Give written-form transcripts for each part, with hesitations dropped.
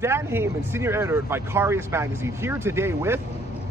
Dan Heyman, senior editor at Vicarious Magazine, here today with,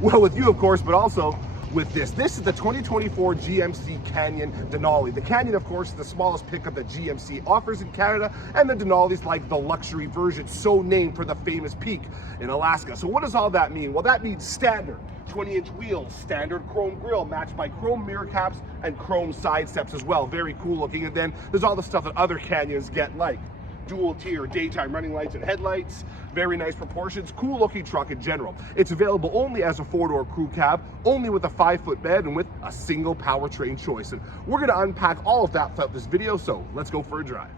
well, with you of course, but also with this. This is the 2024 GMC Canyon Denali. The Canyon, of course, is the smallest pickup that GMC offers in Canada, and the Denali is like the luxury version, so named for the famous peak in Alaska. So what does all that mean? Well, that means standard 20-inch wheels, standard chrome grille matched by chrome mirror caps and chrome side steps as well. Very cool looking. And then there's all the stuff that other Canyons get, like dual tier daytime running lights and headlights, very nice proportions, cool looking truck in general. It's available only as a 4-door crew cab, only with a 5-foot bed and with a single powertrain choice. And we're going to unpack all of that throughout this video, so let's go for a drive.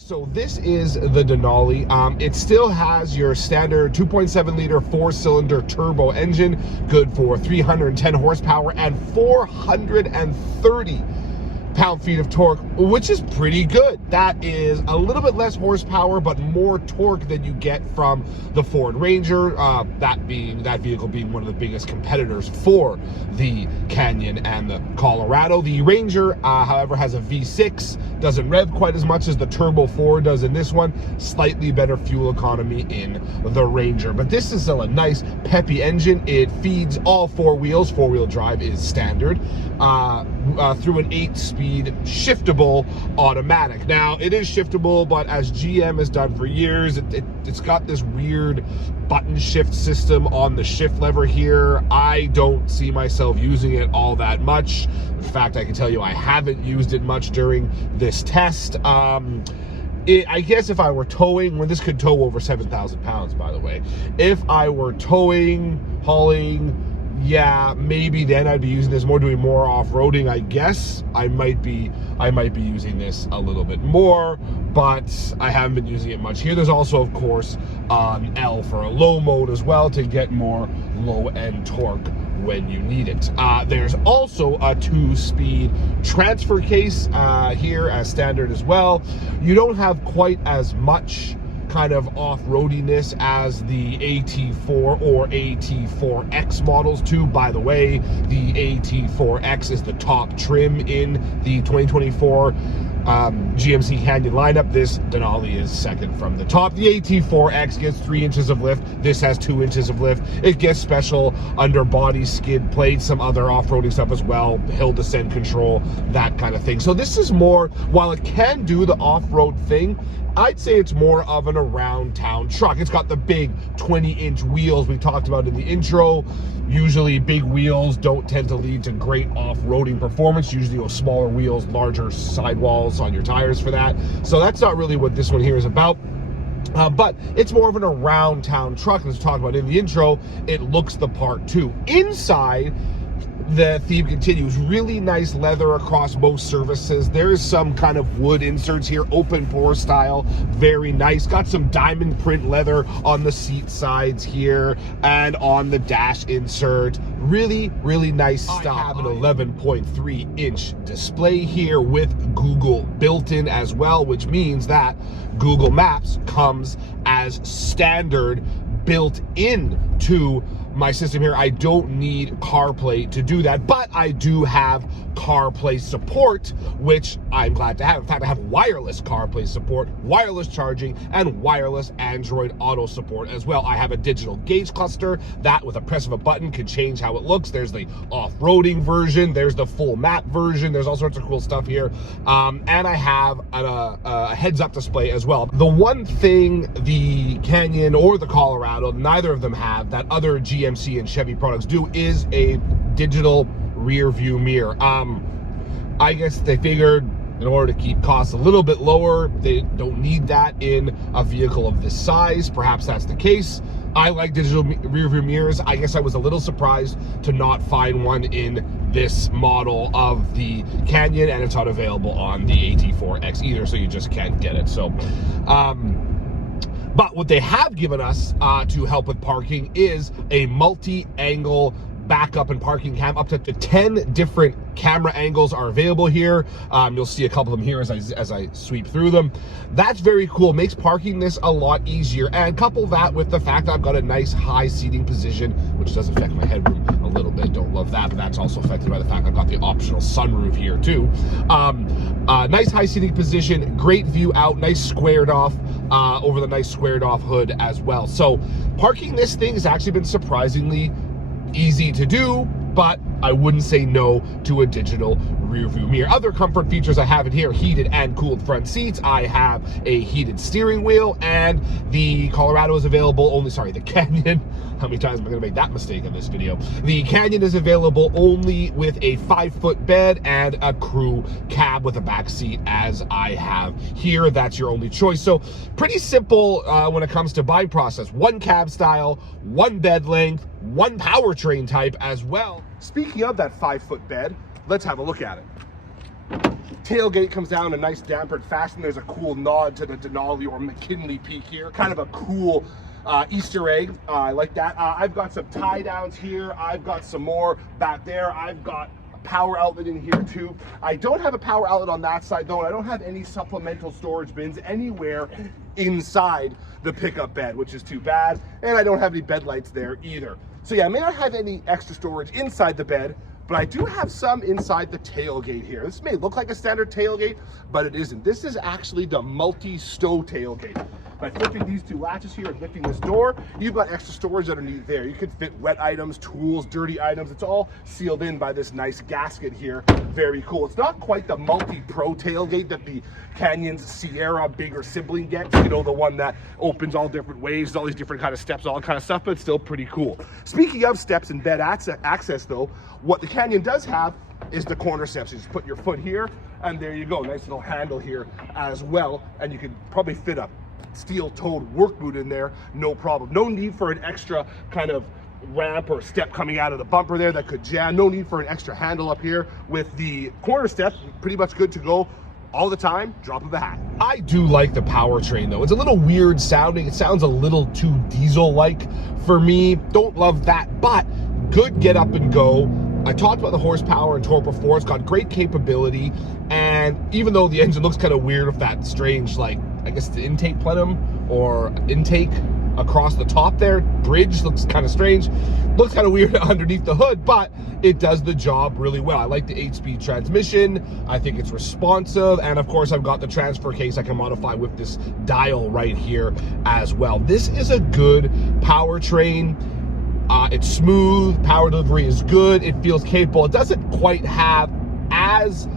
So this is the Denali. It still has your standard 2.7 liter 4-cylinder turbo engine, good for 310 horsepower and 430 pound-feet of torque, which is pretty good. That is a little bit less horsepower, but more torque than you get from the Ford Ranger, that vehicle being one of the biggest competitors for the Canyon and the Colorado. The Ranger, however, has a V6, doesn't rev quite as much as the Turbo 4 does in this one, slightly better fuel economy in the Ranger. But this is still a nice, peppy engine. It feeds all 4 wheels. 4-wheel drive is standard, through an 8-speed shiftable automatic. Now it is shiftable, but as GM has done for years, it's got this weird button shift system on the shift lever here. I don't see myself using it all that much. In fact, I can tell you I haven't used it much during this test. I guess if I were towing, when this could tow over 7,000 pounds, by the way, if I were towing, hauling, yeah, maybe then I'd be using this more, doing more off-roading. I guess I might be using this a little bit more, but I haven't been using it much here. There's also, of course, L for a low mode as well to get more low-end torque when you need it. There's also a 2-speed transfer case here as standard as well. You don't have quite as much kind of off-roadiness as the AT4 or AT4X models too. By the way, the AT4X is the top trim in the 2024 GMC Canyon lineup. This Denali is second from the top. The AT4X gets 3 inches of lift. This has 2 inches of lift. It gets special underbody skid plates, some other off-roading stuff as well, hill descent control, that kind of thing. So this is more, while it can do the off-road thing, I'd say it's more of an around town truck. It's got the big 20-inch wheels we talked about in the intro. Usually big wheels don't tend to lead to great off-roading performance. Usually those smaller wheels, larger sidewalls on your tires for that. So that's not really what this one here is about. But it's more of an around town truck, as we talked about in the intro. It looks the part too. Inside, the theme continues. Really nice leather across most surfaces. There is some kind of wood inserts here, open pore style, very nice. Got some diamond print leather on the seat sides here and on the dash insert. Really, really nice stuff. I have an 11.3 inch display here with Google built in as well, which means that Google Maps comes as standard built in to my system here, I don't need CarPlay to do that, but I do have CarPlay support, which I'm glad to have. In fact, I have wireless CarPlay support, wireless charging, and wireless Android Auto support as well. I have a digital gauge cluster that with a press of a button can change how it looks. There's the off-roading version, there's the full map version, there's all sorts of cool stuff here. And I have a heads-up display as well. The one thing the Canyon or the Colorado, neither of them have, that other GMC and Chevy products do, is a digital rear view mirror. I guess they figured in order to keep costs a little bit lower, they don't need that in a vehicle of this size. Perhaps that's the case. I like digital rear view mirrors. I guess I was a little surprised to not find one in this model of the Canyon, and it's not available on the AT4X either, so you just can't get it. So but what they have given us to help with parking is a multi-angle backup and parking cam. Up to 10 different camera angles are available here. You'll see a couple of them here as I sweep through them. That's very cool. Makes parking this a lot easier. And couple that with the fact that I've got a nice high seating position, which does affect my headroom a little bit. Don't love that, but that's also affected by the fact I've got the optional sunroof here too. Nice high seating position, great view out, nice squared off over the nice squared off hood as well. So parking this thing has actually been surprisingly easy to do, but I wouldn't say no to a digital rear view mirror. Other comfort features I have in here: heated and cooled front seats. I have a heated steering wheel, and the Colorado is available only, sorry, the Canyon. How many times am I going to make that mistake in this video? The Canyon is available only with a 5-foot bed and a crew cab with a back seat, as I have here. That's your only choice. So pretty simple when it comes to buying process. One cab style, one bed length, one powertrain type as well. Speaking of that 5-foot bed, let's have a look at it. Tailgate comes down a nice dampered fashion. There's a cool nod to the Denali or McKinley Peak here. Kind of a cool Easter egg. I like that. I've got some tie downs here. I've got some more back there. I've got a power outlet in here too. I don't have a power outlet on that side though, and I don't have any supplemental storage bins anywhere inside the pickup bed, which is too bad. And I don't have any bed lights there either. So yeah, I may not have any extra storage inside the bed, but I do have some inside the tailgate here. This may look like a standard tailgate, but it isn't. This is actually the multi-stow tailgate. By flipping these two latches here and lifting this door, you've got extra storage underneath there. You can fit wet items, tools, dirty items. It's all sealed in by this nice gasket here. Very cool. It's not quite the multi-pro tailgate that the Canyon's Sierra bigger sibling gets. You know, the one that opens all different ways, all these different kind of steps, all that kind of stuff, but it's still pretty cool. Speaking of steps and bed access though, what the Canyon does have is the corner steps. You just put your foot here, and there you go. Nice little handle here as well, and you could probably fit a steel-toed work boot in there, no problem. No need for an extra kind of ramp or step coming out of the bumper there that could jam. No need for an extra handle up here. With the corner steps, pretty much good to go all the time, drop of a hat. I do like the powertrain though. It's a little weird sounding. It sounds a little too diesel-like for me. Don't love that, but good get up and go. I talked about the horsepower and torque before. It's got great capability, and even though the engine looks kind of weird with that strange, like, I guess the intake plenum or intake across the top there, bridge looks kind of strange, looks kind of weird underneath the hood, but it does the job really well. I like the 8-speed transmission. I think it's responsive, and of course I've got the transfer case I can modify with this dial right here as well. This is a good powertrain. It's smooth, power delivery is good, it feels capable. It doesn't quite have as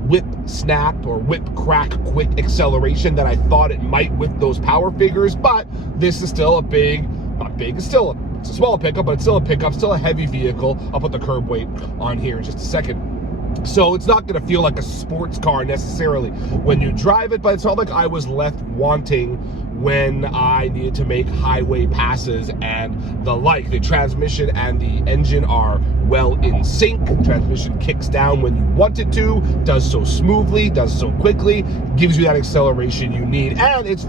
whip snap or whip crack quick acceleration that I thought it might with those power figures, but this is still a big, not big, it's a small pickup, but it's still a pickup, still a heavy vehicle. I'll put the curb weight on here in just a second. So it's not going to feel like a sports car necessarily when you drive it, but it's not like I was left wanting when I needed to make highway passes and the like. The transmission and the engine are well in sync. Transmission kicks down when you want it to, does so smoothly, does so quickly, gives you that acceleration you need, and it's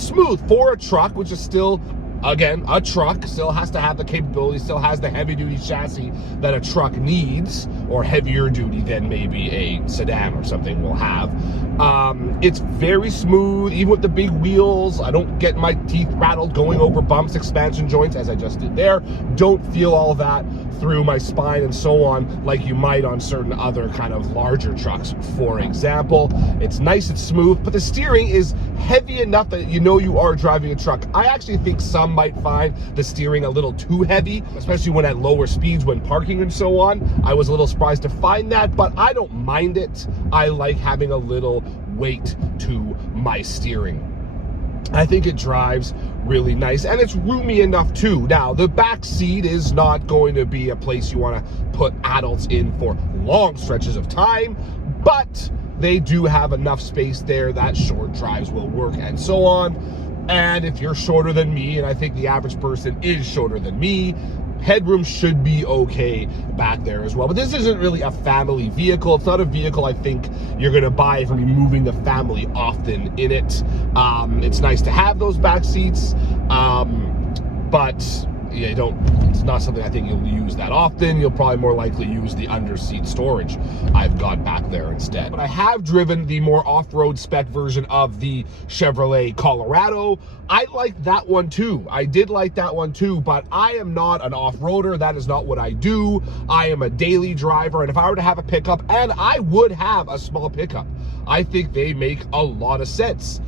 smooth for a truck, which is still again, a truck still has to have the capability, still has the heavy-duty chassis that a truck needs, or heavier duty than maybe a sedan or something will have. It's very smooth, even with the big wheels. I don't get my teeth rattled going over bumps, expansion joints, as I just did there. Don't feel all that through my spine and so on like you might on certain other kind of larger trucks, for example. It's nice and smooth, but the steering is heavy enough that you know you are driving a truck. I actually think some might find the steering a little too heavy, especially when at lower speeds, when parking and so on. I was a little surprised to find that, but I don't mind it. I like having a little weight to my steering. I think it drives really nice, and it's roomy enough too. Now, the back seat is not going to be a place you want to put adults in for long stretches of time, but they do have enough space there that short drives will work and so on. And if you're shorter than me, and I think the average person is shorter than me, headroom should be okay back there as well. But this isn't really a family vehicle. It's not a vehicle I think you're going to buy if you're moving the family often in it. It's nice to have those back seats, but yeah, it's not something I think you'll use that often. You'll probably more likely use the under-seat storage I've got back there instead. But I have driven the more off-road spec version of the Chevrolet Colorado. I like that one too. I did like that one too, but I am not an off-roader. That is not what I do. I am a daily driver, and if I were to have a pickup, and I would have a small pickup, I think they make a lot of sense.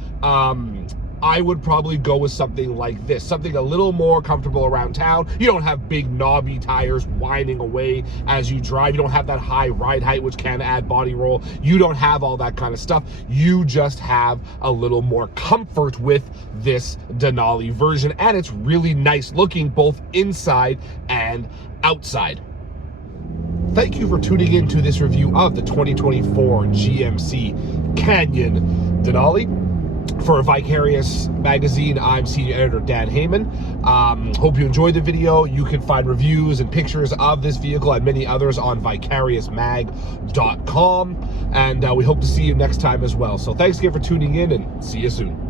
I would probably go with something like this, something a little more comfortable around town. You don't have big knobby tires whining away as you drive. You don't have that high ride height, which can add body roll. You don't have all that kind of stuff. You just have a little more comfort with this Denali version, and it's really nice looking both inside and outside. Thank you for tuning in to this review of the 2024 GMC Canyon Denali. For Vicarious Magazine, I'm Senior Editor Dan Heyman. Hope you enjoyed the video. You can find reviews and pictures of this vehicle and many others on vicariousmag.com. And we hope to see you next time as well. So thanks again for tuning in, and see you soon.